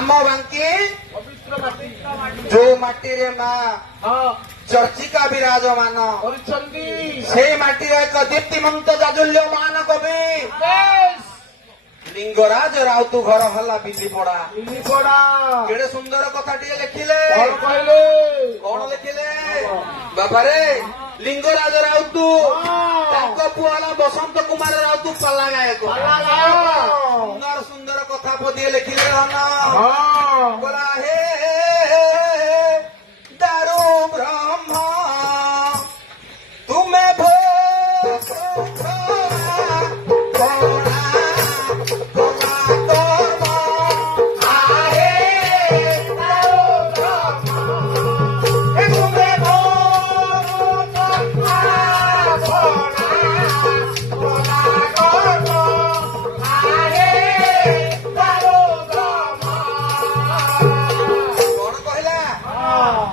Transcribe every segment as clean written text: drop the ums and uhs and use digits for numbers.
आम बांकी जो माटी रे माँ चर्चिका विराजमान से माटीर एक दीप्तिमंत जाजुल्यमान कवि लिंगराज राउतु घर हला बिलीपड़ा केड़े सुंदर कथाटिए लिखिले कौन लिखिले बाबारे लिंगराज राउतु पुआला बसंत कुमार राउतु पाला गायक सुंदर सुंदर कथा पदिए लिखिले बोला हे दारू ब्रह्म तुम्हें भो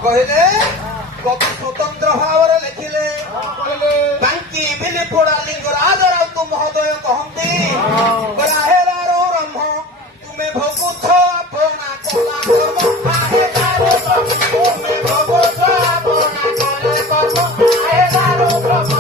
कहले कवि स्वतंत्र भाव लिखिले बांकी बिलीपड़ा लिंगराज राउतु महोदय कहती बोला हे दारू ब्रह्म तुम्हें भोगुछ अपना कला कर्म हे दारू ब्रह्म तुम्हें भोगुछ अपना कला कर्म हे दारू ब्रह्म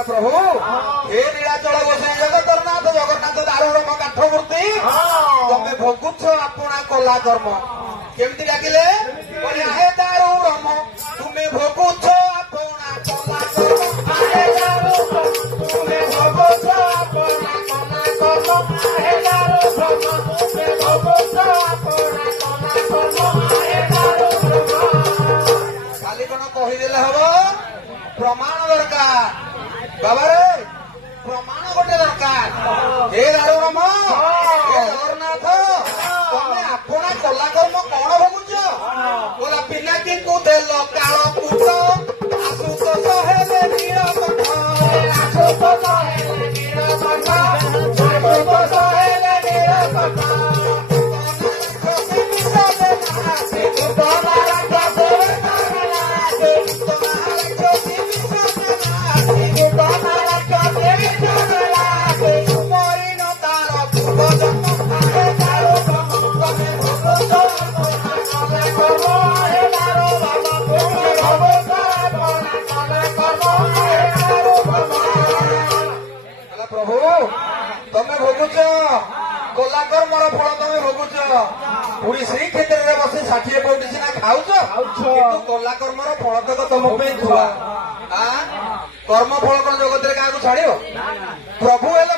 प्रभु हे नीलाचल गोसाई जगतरनाथ जगन्नाथ दारुब्रह्म काठमूर्ति तमें भोगुछ अपना कला कर्म केमती लागिले हे दारू ब्रह्म तुम्हें भोगुछ अपना कला कर्म हे दारू ब्रह्म तुम्हें भोगुछ अपना कला कर्म हे दारू ब्रह्म तुम्हें भोगुछ अपना कला कर्म हे दारू ब्रह्म खाली कोन कहिदेले हबो प्रमाण दरकार बाबा रे प्रमाण गोटे दरकार हे दारू ब्रह्म हे जगन्नाथ तमें अपना कला कर्म कौन भोगुच बोला पिनाकी को देल काल कूट आशुतोष हेले नीलकंठ आशुतोष हेले नीलकंठ आशुतोष हेले नीलकंठ प्रभु तमें भोगुच कला कर्मर फल तमें भोगुच पुरी श्री क्षेत्र में बस 60 पौटी सीना खाऊच कला कर्मर फल तक तुम थुआ कर्म फल कौन जगत में क्या छाड़ प्रभु हेले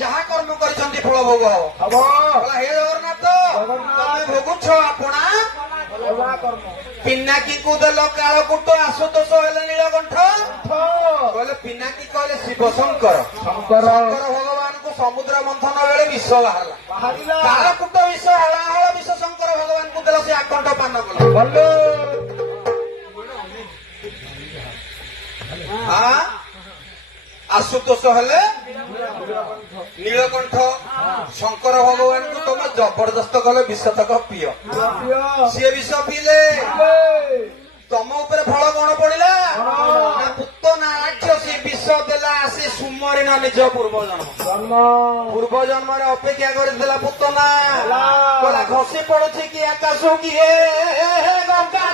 जहा कर्म कर फल भोग हम हे जगन्नाथ तमें भोगुछ अपना पिनाकी को देल काल कूट आशुतोष हेले नीलकंठ कहले पिनाकी कहले शिव शंकर शंकर भगवान को समुद्र मंथन बेले विष बाहर काल कूट विष हलाहल विष शंकर भगवान को देल से आकंठ पान कले आशुतोष हेले नीलकंठ शंकर भगवान को तुम जबरदस्त कले विष तक पीय सी विष पीले तम उपरे फल कौन पड़ा पुत नाट्य सी विष देला सी सुमरी ना निज पूर्व जन्म अपेक्षा कर पुतना कहला घसी पड़ुछि कि आकाश किए गंगा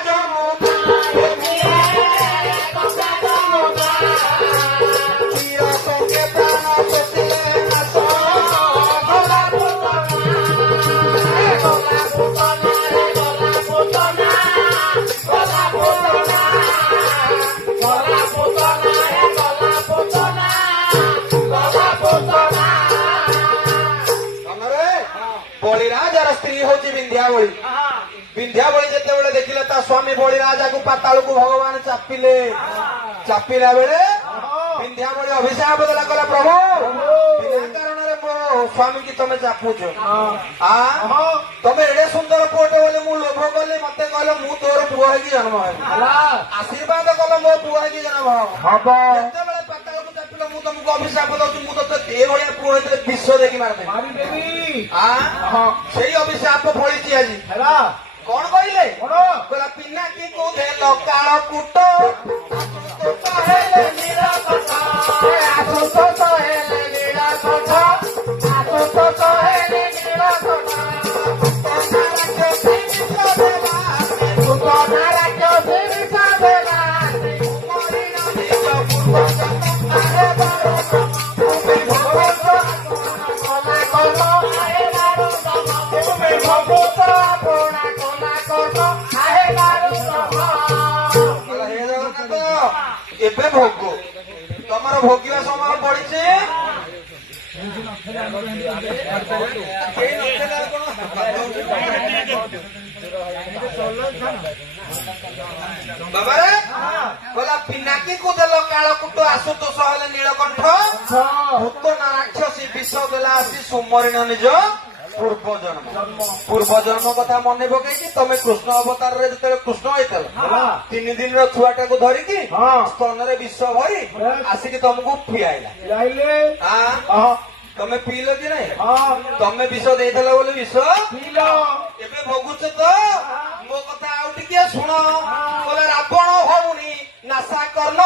बलिराजार स्त्री हूँ विंध्यावली विंध्यावली जिते देखिले ता स्वामी बलिराजा को पाताल को भगवान चापिला बेले विंध्यावली अभिशाप देला कहला प्रभु बिना कारण मो स्वामी की तमें चापुच तमें एडे सुंदर पुओटे बोले मु लोभ कली मत कहल मु तोर पुओ है जन्म आशीर्वाद कल मो पुओ है जन्म हम पाताल को चापिल मु तुमको अभिशाप दूसरी मु तो ये भाया पुओ विश्व देखी मारदेवी से अभिशाप फली आज କଣ କହିଲେ କଣ? କହିଲା ପିନାକି କୁଦେଲ କାଳ କୁଟ ହେଲେ ନୀଳକଣ୍ଠ ଆସୁତୋଷ ହେଲେ ନୀଳକଣ୍ଠ ଆସୁତୋଷ ହେଲେ ନୀଳକଣ୍ଠ ସୁବର୍ଣ୍ଣ ରାକ୍ଷସୀ ବିଷ ଦେଲା ଏବେ ଭୋଗ ତମର ଭୋଗିବା ସମୟ ପଡିଛି ବାବାରେ କହିଲା ପିନାକି କୁଦେଲ କାଳ କୁଟ ଆସୁତୋଷ ହେଲେ ନୀଳକଣ୍ଠ ଭୂତ ନା ରାକ୍ଷସୀ ବିଷ ଦେଲା ଆସି ସୁମରିଣ ନିଜ ପୂର୍ବ ଜନ୍ମ କଥା ମନେ ପକେଇକି ତମେ କୃଷ୍ଣ ଅବତାରରେ ଯେତେବେଳେ କୃଷ୍ଣ ହେଇଥିଲ 3 ଦିନର ଛୁଆଟାକୁ ଧରିକି ସ୍ତନରେ ବିଷ ଭରି ଆସିକି ତମକୁ ପିଆଇଲା ତମେ ପିଇଲ କି ନାଇଁ ତମେ ବିଷ ଦେଇଥିଲ ବୋଲି ବିଷ ଏବେ ଭୋଗୁଛ ତ ମୋ କଥା ଆଉ ଟିକେ ଶୁଣ କହିଲେ ରାବଣ ଭଉଣୀ ନାଶା କର୍ଣ୍ଣ